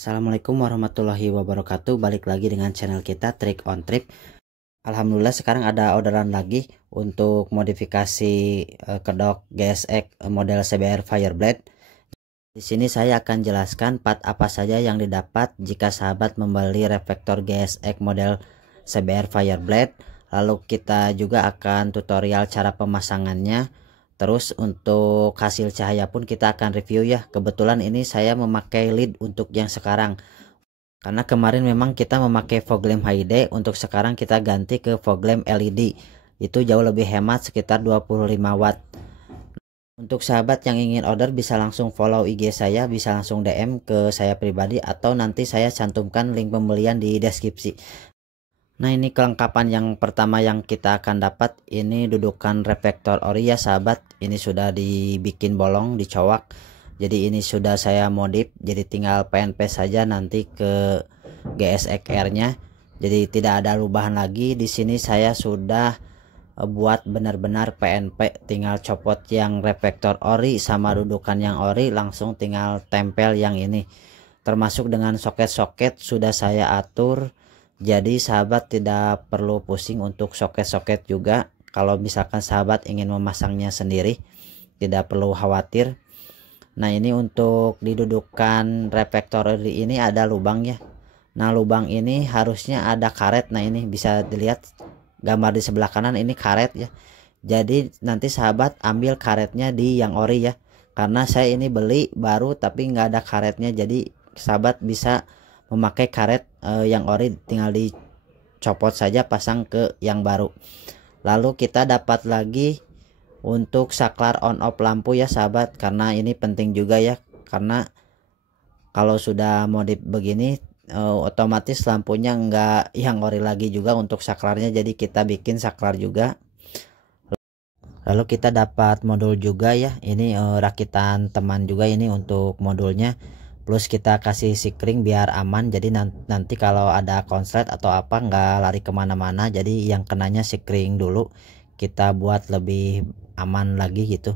Assalamualaikum warahmatullahi wabarakatuh. Balik lagi dengan channel kita Trick on Trip. Alhamdulillah sekarang ada orderan lagi untuk modifikasi kedok GSX model CBR Fireblade. Di sini saya akan jelaskan part apa saja yang didapat jika sahabat membeli reflektor GSX model CBR Fireblade. Lalu kita juga akan tutorial cara pemasangannya. Terus untuk hasil cahaya pun kita akan review ya. Kebetulan ini saya memakai LED untuk yang sekarang. Karena kemarin memang kita memakai fog lamp HD, untuk sekarang kita ganti ke fog lamp LED. Itu jauh lebih hemat, sekitar 25 watt. Untuk sahabat yang ingin order bisa langsung follow IG saya, bisa langsung DM ke saya pribadi, atau nanti saya cantumkan link pembelian di deskripsi. Nah, ini kelengkapan yang pertama yang kita akan dapat. Ini dudukan reflektor ori ya sahabat. Ini sudah dibikin bolong, dicowak. Jadi ini sudah saya modif, jadi tinggal PNP saja nanti ke GSX-R nya. Jadi tidak ada rubahan lagi. Di sini saya sudah buat benar-benar PNP, tinggal copot yang reflektor ori sama dudukan yang ori, langsung tinggal tempel yang ini. Termasuk dengan soket-soket sudah saya atur. Jadi sahabat tidak perlu pusing untuk soket-soket juga. Kalau misalkan sahabat ingin memasangnya sendiri, tidak perlu khawatir. Nah, ini untuk didudukan reflektor ini ada lubang ya. Nah, lubang ini harusnya ada karet. Nah, ini bisa dilihat gambar di sebelah kanan, ini karet ya. Jadi nanti sahabat ambil karetnya di yang ori ya. Karena saya ini beli baru tapi nggak ada karetnya. Jadi sahabat bisa memakai karet yang ori, tinggal dicopot saja, pasang ke yang baru. Lalu kita dapat lagi untuk saklar on off lampu ya sahabat, karena ini penting juga ya, karena kalau sudah modif begini otomatis lampunya enggak yang ori lagi juga untuk saklarnya, jadi kita bikin saklar juga. Lalu kita dapat modul juga ya, ini rakitan teman juga ini untuk modulnya. Plus kita kasih sikring biar aman, jadi nanti kalau ada konslet atau apa nggak lari kemana-mana. Jadi yang kenanya sikring dulu, kita buat lebih aman lagi gitu.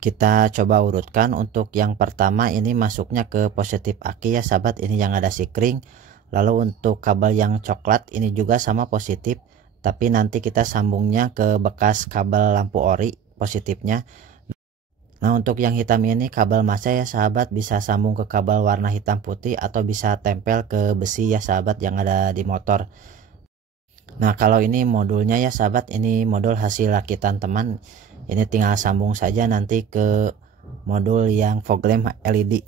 Kita coba urutkan. Untuk yang pertama ini masuknya ke positif aki ya sahabat, ini yang ada sikring. Lalu untuk kabel yang coklat ini juga sama positif, tapi nanti kita sambungnya ke bekas kabel lampu ori positifnya. Nah, untuk yang hitam ini kabel massa ya sahabat, bisa sambung ke kabel warna hitam putih atau bisa tempel ke besi ya sahabat yang ada di motor. Nah, kalau ini modulnya ya sahabat, ini modul hasil rakitan teman. Ini tinggal sambung saja nanti ke modul yang fog lamp LED.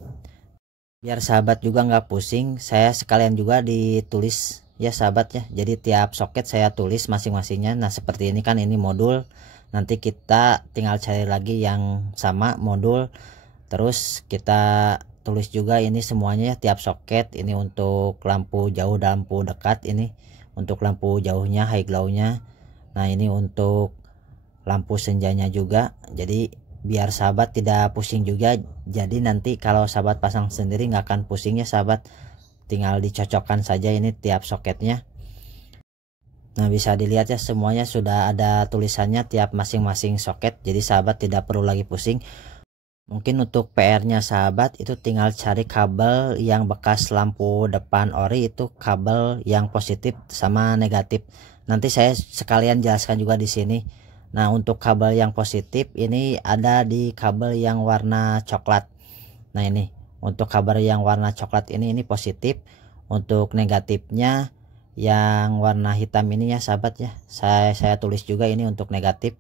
Biar sahabat juga nggak pusing, saya sekalian juga ditulis ya sahabat ya. Jadi tiap soket saya tulis masing-masingnya. Nah, seperti ini kan, ini modul. Nanti kita tinggal cari lagi yang sama modul, terus kita tulis juga ini semuanya ya, tiap soket. Ini untuk lampu jauh dan lampu dekat, ini untuk lampu jauhnya, high glow-nya. Nah, ini untuk lampu senjanya juga. Jadi biar sahabat tidak pusing juga, jadi nanti kalau sahabat pasang sendiri nggak akan pusing ya sahabat, tinggal dicocokkan saja ini tiap soketnya. Nah, bisa dilihat ya semuanya sudah ada tulisannya tiap masing-masing soket, jadi sahabat tidak perlu lagi pusing. Mungkin untuk PR-nya sahabat itu tinggal cari kabel yang bekas lampu depan ori, itu kabel yang positif sama negatif. Nanti saya sekalian jelaskan juga di sini. Nah, untuk kabel yang positif ini ada di kabel yang warna coklat. Nah, ini untuk kabel yang warna coklat ini positif. Untuk negatifnya yang warna hitam ini ya sahabat ya, saya tulis juga ini untuk negatif.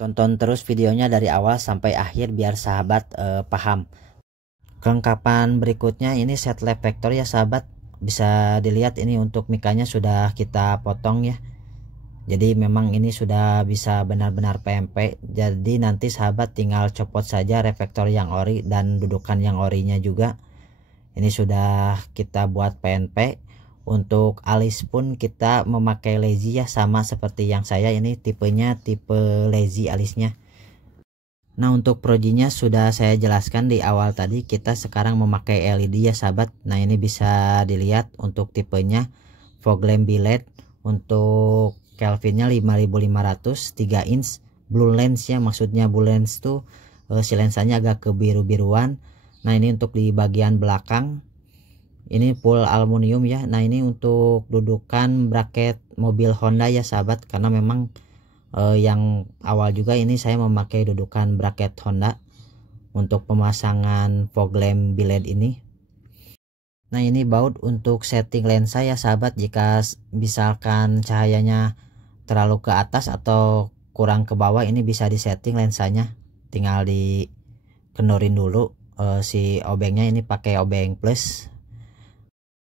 Tonton terus videonya dari awal sampai akhir biar sahabat paham. Kelengkapan berikutnya ini set reflektor ya sahabat, bisa dilihat ini untuk mikanya sudah kita potong ya. Jadi memang ini sudah bisa benar-benar PMP. Jadi nanti sahabat tinggal copot saja reflektor yang ori dan dudukan yang orinya juga. Ini sudah kita buat PNP. Untuk alis pun kita memakai lazy ya, sama seperti yang saya ini tipenya tipe lazy alisnya. Nah, untuk projinya sudah saya jelaskan di awal tadi, kita sekarang memakai LED ya sahabat. Nah, ini bisa dilihat untuk tipenya fog lamp biled, untuk Kelvinnya 5500 3 inch blue lens ya, maksudnya blue lens tuh si lensanya agak kebiru-biruan. Nah ini untuk di bagian belakang ini full aluminium ya. Nah ini untuk dudukan bracket mobil Honda ya sahabat, karena memang yang awal juga ini saya memakai dudukan bracket Honda untuk pemasangan fog lamp biled ini. Nah ini baut untuk setting lensa ya sahabat, jika misalkan cahayanya terlalu ke atas atau kurang ke bawah ini bisa disetting lensanya, tinggal dikendorin dulu si obengnya, ini pakai obeng plus.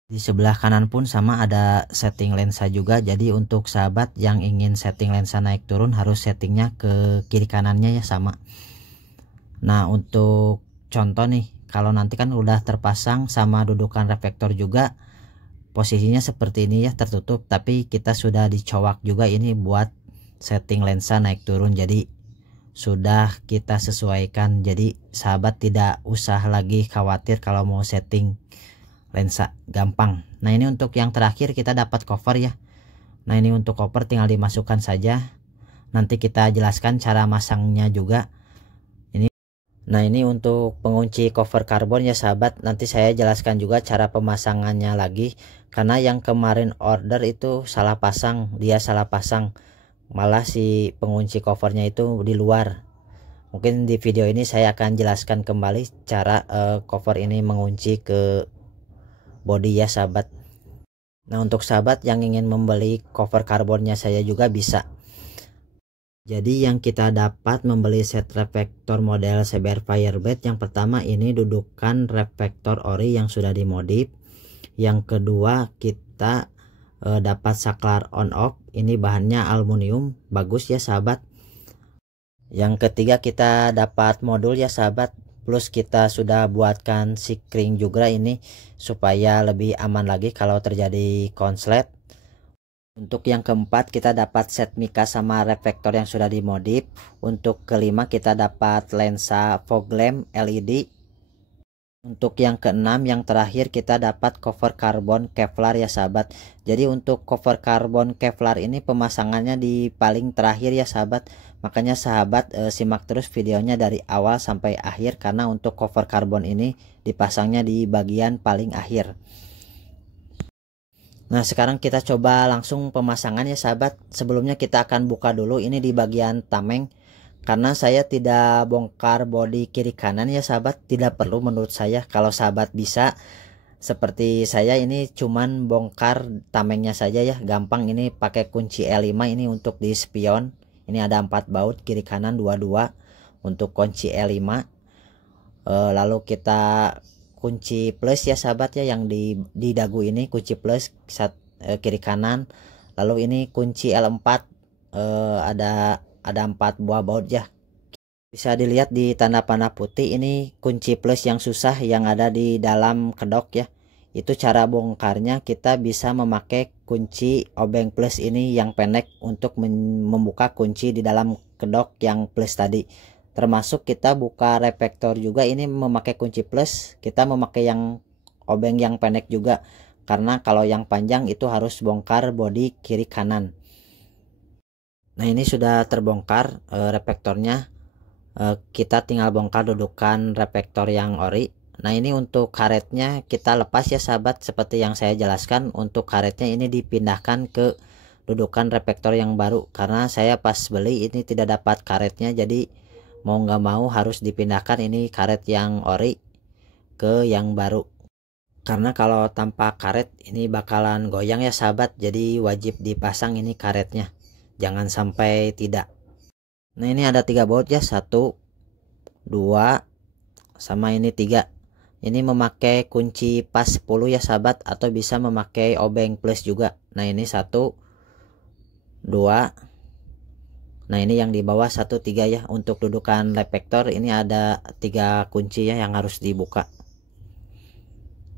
Di sebelah kanan pun sama ada setting lensa juga, jadi untuk sahabat yang ingin setting lensa naik turun harus settingnya ke kiri kanannya ya sama. Nah untuk contoh nih, kalau nanti kan udah terpasang sama dudukan reflektor juga, posisinya seperti ini ya, tertutup, tapi kita sudah dicowak juga ini buat setting lensa naik turun, jadi sudah kita sesuaikan, jadi sahabat tidak usah lagi khawatir kalau mau setting lensa, gampang. Nah ini untuk yang terakhir kita dapat cover ya. Nah ini untuk cover tinggal dimasukkan saja, nanti kita jelaskan cara masangnya juga. Nah ini untuk pengunci cover karbon ya sahabat, nanti saya jelaskan juga cara pemasangannya lagi, karena yang kemarin order itu salah pasang, dia salah pasang, malah si pengunci covernya itu di luar. Mungkin di video ini saya akan jelaskan kembali cara cover ini mengunci ke body ya sahabat. Nah untuk sahabat yang ingin membeli cover karbonnya saya juga bisa. Jadi yang kita dapat membeli set reflektor model CBR Firebird, yang pertama ini dudukan reflektor ori yang sudah dimodif. Yang kedua kita dapat saklar on off, ini bahannya aluminium, bagus ya sahabat. Yang ketiga kita dapat modul ya sahabat, plus kita sudah buatkan sikring juga ini supaya lebih aman lagi kalau terjadi konslet. Untuk yang keempat kita dapat set mika sama reflektor yang sudah dimodif. Untuk kelima kita dapat lensa fog lamp LED. Untuk yang keenam yang terakhir kita dapat cover karbon Kevlar ya sahabat. Jadi untuk cover karbon Kevlar ini pemasangannya di paling terakhir ya sahabat. Makanya sahabat simak terus videonya dari awal sampai akhir, karena untuk cover karbon ini dipasangnya di bagian paling akhir. Nah sekarang kita coba langsung pemasangan ya sahabat. Sebelumnya kita akan buka dulu ini di bagian tameng, karena saya tidak bongkar bodi kiri kanan ya sahabat, tidak perlu menurut saya. Kalau sahabat bisa seperti saya ini cuman bongkar tamengnya saja ya, gampang. Ini pakai kunci L5 ini untuk di spion, ini ada 4 baut kiri kanan dua-dua untuk kunci L5. Lalu kita kunci plus ya sahabat ya, yang di dagu ini kunci plus kiri kanan. Lalu ini kunci L4 ada 4 buah baut ya, bisa dilihat di tanda panah putih. Ini kunci plus yang susah yang ada di dalam kedok ya, itu cara bongkarnya kita bisa memakai kunci obeng plus ini yang pendek untuk membuka kunci di dalam kedok yang plus tadi. Termasuk kita buka reflektor juga ini memakai kunci plus, kita memakai yang obeng yang pendek juga, karena kalau yang panjang itu harus bongkar bodi kiri kanan. Nah ini sudah terbongkar reflektornya, kita tinggal bongkar dudukan reflektor yang ori. Nah ini untuk karetnya kita lepas ya sahabat, seperti yang saya jelaskan. Untuk karetnya ini dipindahkan ke dudukan reflektor yang baru, karena saya pas beli ini tidak dapat karetnya, jadi mau nggak mau harus dipindahkan ini karet yang ori ke yang baru, karena kalau tanpa karet ini bakalan goyang ya sahabat. Jadi wajib dipasang ini karetnya, jangan sampai tidak. Nah ini ada 3 baut ya, 1 2 sama ini 3. Ini memakai kunci pas 10 ya sahabat, atau bisa memakai obeng plus juga. Nah ini 1 2. Nah ini yang di bawah 1 3 ya. Untuk dudukan reflektor ini ada 3 kunci ya yang harus dibuka,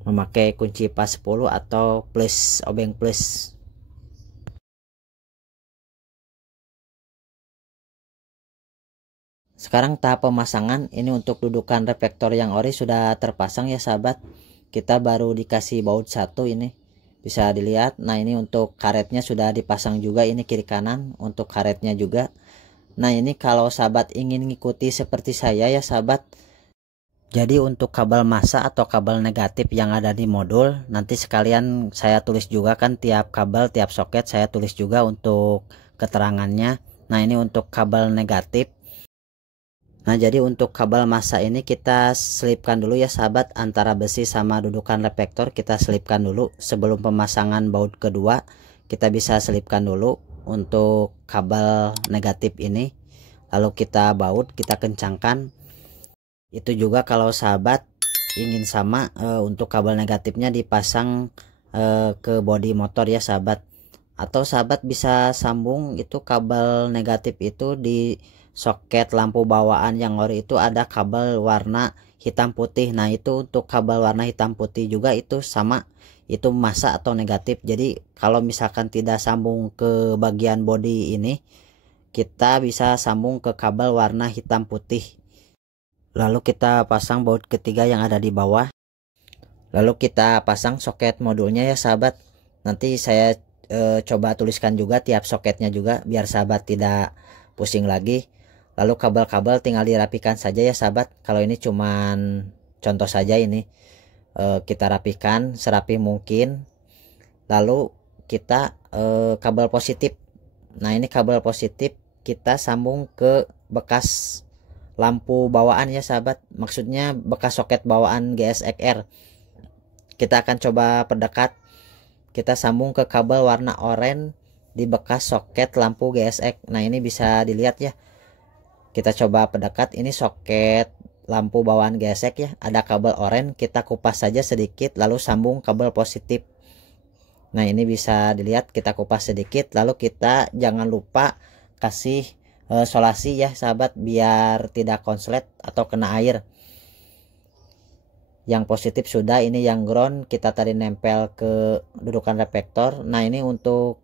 memakai kunci pas 10 atau plus obeng plus. Sekarang tahap pemasangan. Ini untuk dudukan reflektor yang ori sudah terpasang ya sahabat, kita baru dikasih baut 1 ini bisa dilihat. Nah ini untuk karetnya sudah dipasang juga, ini kiri kanan untuk karetnya juga. Nah ini kalau sahabat ingin mengikuti seperti saya ya sahabat, Jadi untuk kabel massa atau kabel negatif yang ada di modul, nanti sekalian saya tulis juga kan, tiap kabel, tiap soket saya tulis juga untuk keterangannya. Nah ini untuk kabel negatif. Nah jadi untuk kabel massa ini kita selipkan dulu ya sahabat, antara besi sama dudukan reflektor kita selipkan dulu sebelum pemasangan baut kedua. Kita bisa selipkan dulu untuk kabel negatif ini, lalu kita baut, kita kencangkan. Itu juga kalau sahabat ingin sama untuk kabel negatifnya dipasang ke bodi motor ya sahabat, atau sahabat bisa sambung itu kabel negatif itu di soket lampu bawaan yang ori, itu ada kabel warna hitam putih. Nah itu untuk kabel warna hitam putih juga itu sama, itu massa atau negatif. Jadi kalau misalkan tidak sambung ke bagian bodi ini, kita bisa sambung ke kabel warna hitam putih. Lalu kita pasang baut ketiga yang ada di bawah. Lalu kita pasang soket modulnya ya sahabat. Nanti saya coba tuliskan juga tiap soketnya juga biar sahabat tidak pusing lagi. Lalu kabel-kabel tinggal dirapikan saja ya sahabat. Kalau ini cuman contoh saja, ini kita rapikan serapi mungkin. Lalu kita kabel positif. Nah ini kabel positif kita sambung ke bekas lampu bawaan ya sahabat, maksudnya bekas soket bawaan GSX-R. Kita akan coba perdekat, kita sambung ke kabel warna oranye di bekas soket lampu GSX. Nah ini bisa dilihat ya, kita coba perdekat, ini soket lampu bawaan GSX ya, ada kabel oranye, kita kupas saja sedikit lalu sambung kabel positif. Nah ini bisa dilihat, kita kupas sedikit lalu kita jangan lupa kasih solasi ya sahabat biar tidak konslet atau kena air. Yang positif sudah, ini yang ground kita tadi nempel ke dudukan reflektor. Nah ini untuk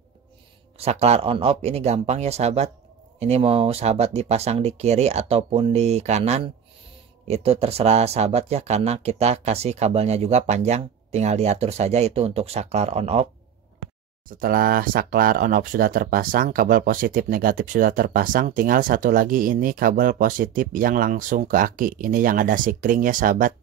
saklar on off ini gampang ya sahabat. Ini mau sahabat dipasang di kiri ataupun di kanan itu terserah sahabat ya, karena kita kasih kabelnya juga panjang, tinggal diatur saja itu untuk saklar on off. Setelah saklar on off sudah terpasang, kabel positif negatif sudah terpasang, tinggal satu lagi ini kabel positif yang langsung ke aki, ini yang ada sikring ya sahabat.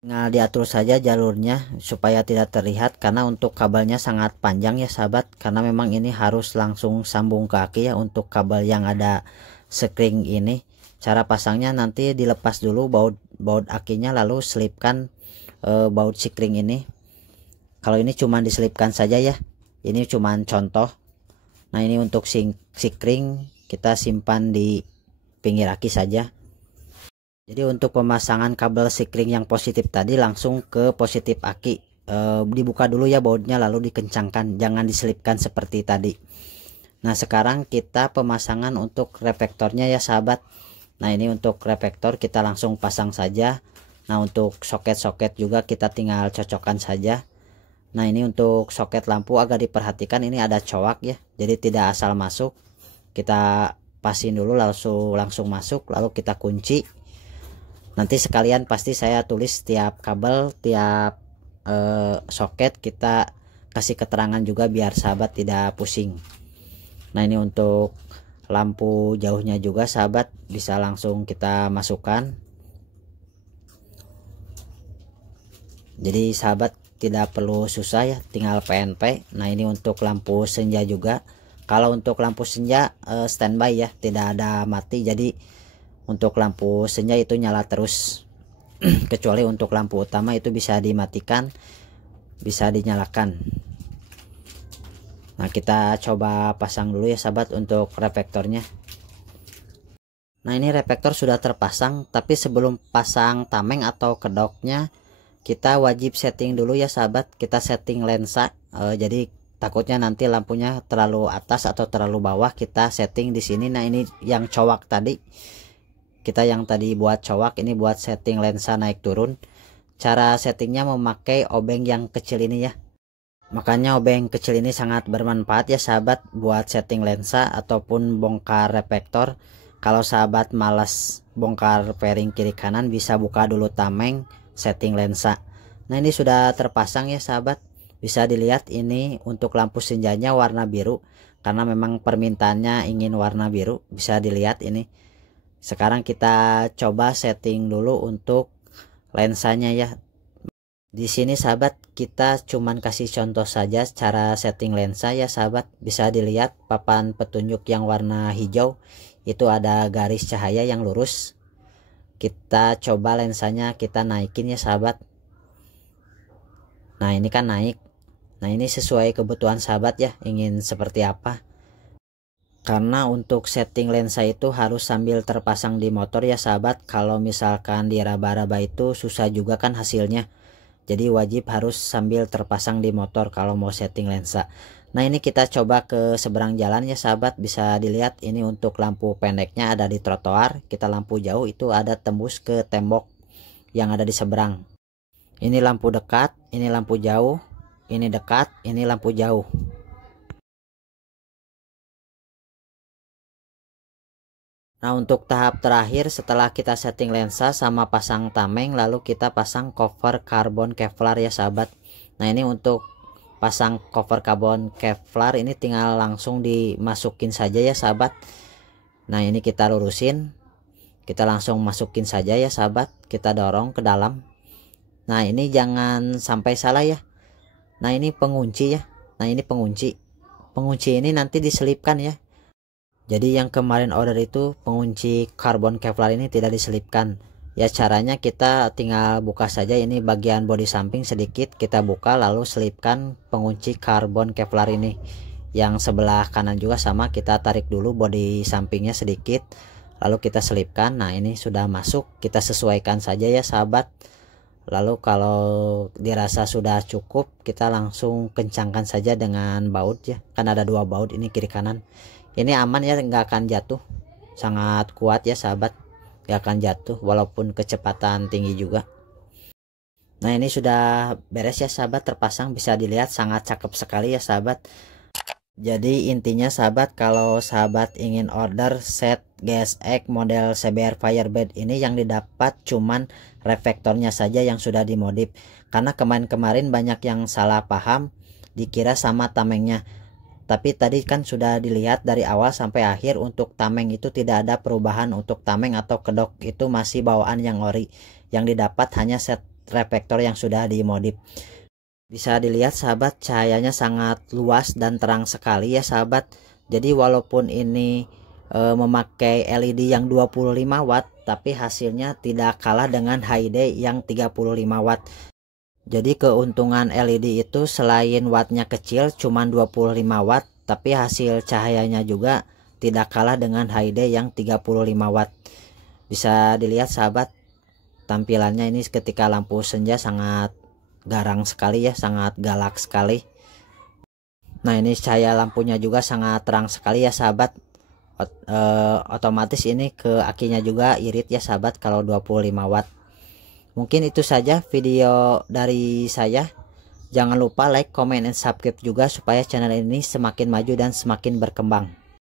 Tinggal diatur saja jalurnya supaya tidak terlihat, karena untuk kabelnya sangat panjang ya sahabat, karena memang ini harus langsung sambung ke aki ya untuk kabel yang ada sikring ini. Cara pasangnya nanti dilepas dulu baut akinya lalu selipkan baut sikring ini. Kalau ini cuma diselipkan saja ya, ini cuman contoh. Nah ini untuk sikring kita simpan di pinggir aki saja. Jadi untuk pemasangan kabel sikring yang positif tadi langsung ke positif aki, dibuka dulu ya bautnya lalu dikencangkan, jangan diselipkan seperti tadi. Nah sekarang kita pemasangan untuk reflektornya ya sahabat. Nah ini untuk reflektor kita langsung pasang saja. Nah untuk soket-soket juga kita tinggal cocokkan saja. Nah ini untuk soket lampu agak diperhatikan, ini ada cowak ya, jadi tidak asal masuk. Kita pasin dulu langsung masuk, lalu kita kunci. Nanti sekalian pasti saya tulis tiap kabel, tiap soket kita kasih keterangan juga biar sahabat tidak pusing. Nah ini untuk lampu jauhnya juga sahabat bisa langsung kita masukkan. Jadi sahabat tidak perlu susah ya, tinggal PNP. Nah ini untuk lampu senja juga. Kalau untuk lampu senja standby ya, tidak ada mati. Jadi untuk lampu senja itu nyala terus. Kecuali untuk lampu utama itu bisa dimatikan, bisa dinyalakan. Nah kita coba pasang dulu ya sahabat untuk reflektornya. Nah ini reflektor sudah terpasang, tapi sebelum pasang tameng atau kedoknya kita wajib setting dulu ya sahabat. Kita setting lensa, jadi takutnya nanti lampunya terlalu atas atau terlalu bawah, kita setting di sini. Nah ini yang cowak tadi, kita yang tadi buat cowak, ini buat setting lensa naik turun. Cara settingnya memakai obeng yang kecil ini ya, makanya obeng kecil ini sangat bermanfaat ya sahabat buat setting lensa ataupun bongkar reflektor. Kalau sahabat malas bongkar fairing kiri kanan, bisa buka dulu tameng, setting lensa. Nah ini sudah terpasang ya sahabat, bisa dilihat ini untuk lampu senjanya warna biru karena memang permintaannya ingin warna biru, bisa dilihat ini. Sekarang kita coba setting dulu untuk lensanya ya. Di sini sahabat kita cuman kasih contoh saja cara setting lensa ya sahabat. Bisa dilihat papan petunjuk yang warna hijau itu ada garis cahaya yang lurus. Kita coba lensanya kita naikin ya sahabat. Nah ini kan naik. Nah ini sesuai kebutuhan sahabat ya, ingin seperti apa. Karena untuk setting lensa itu harus sambil terpasang di motor ya sahabat. Kalau misalkan diraba-raba itu susah juga kan hasilnya. Jadi wajib harus sambil terpasang di motor kalau mau setting lensa. Nah ini kita coba ke seberang jalan ya sahabat. Bisa dilihat ini untuk lampu pendeknya ada di trotoar. Kita lampu jauh itu ada tembus ke tembok yang ada di seberang. Ini lampu dekat, ini lampu jauh, ini dekat, ini lampu jauh. Nah untuk tahap terakhir setelah kita setting lensa sama pasang tameng, lalu kita pasang cover karbon Kevlar ya sahabat. Nah ini untuk pasang cover karbon Kevlar ini tinggal langsung dimasukin saja ya sahabat. Nah ini kita lurusin, kita langsung masukin saja ya sahabat, kita dorong ke dalam. Nah ini jangan sampai salah ya. Nah ini pengunci ya. Nah ini pengunci ini nanti diselipkan ya. Jadi yang kemarin order itu pengunci karbon Kevlar ini tidak diselipkan. Ya caranya kita tinggal buka saja ini bagian bodi samping sedikit, kita buka lalu selipkan pengunci karbon Kevlar ini. Yang sebelah kanan juga sama, kita tarik dulu bodi sampingnya sedikit lalu kita selipkan. Nah ini sudah masuk, kita sesuaikan saja ya sahabat. Lalu kalau dirasa sudah cukup, kita langsung kencangkan saja dengan baut ya. Kan ada dua baut ini kiri kanan. Ini aman ya, nggak akan jatuh, sangat kuat ya sahabat, nggak akan jatuh walaupun kecepatan tinggi juga. Nah ini sudah beres ya sahabat, terpasang, bisa dilihat sangat cakep sekali ya sahabat. Jadi intinya sahabat, kalau sahabat ingin order set GSX model CBR Firebird ini, yang didapat cuman reflektornya saja yang sudah dimodif. Karena kemarin-kemarin banyak yang salah paham, dikira sama tamengnya. Tapi tadi kan sudah dilihat dari awal sampai akhir, untuk tameng itu tidak ada perubahan. Untuk tameng atau kedok itu masih bawaan yang ori. Yang didapat hanya set reflektor yang sudah dimodif. Bisa dilihat sahabat, cahayanya sangat luas dan terang sekali ya sahabat. Jadi walaupun ini memakai LED yang 25 watt, tapi hasilnya tidak kalah dengan HD yang 35 watt. Jadi keuntungan LED itu selain wattnya kecil cuman 25 watt, tapi hasil cahayanya juga tidak kalah dengan HD yang 35 watt. Bisa dilihat sahabat, tampilannya ini ketika lampu senja sangat garang sekali ya, sangat galak sekali. Nah ini cahaya lampunya juga sangat terang sekali ya sahabat. Otomatis ini ke akinya juga irit ya sahabat kalau 25 watt. Mungkin itu saja video dari saya. Jangan lupa like, comment, dan subscribe juga supaya channel ini semakin maju dan semakin berkembang.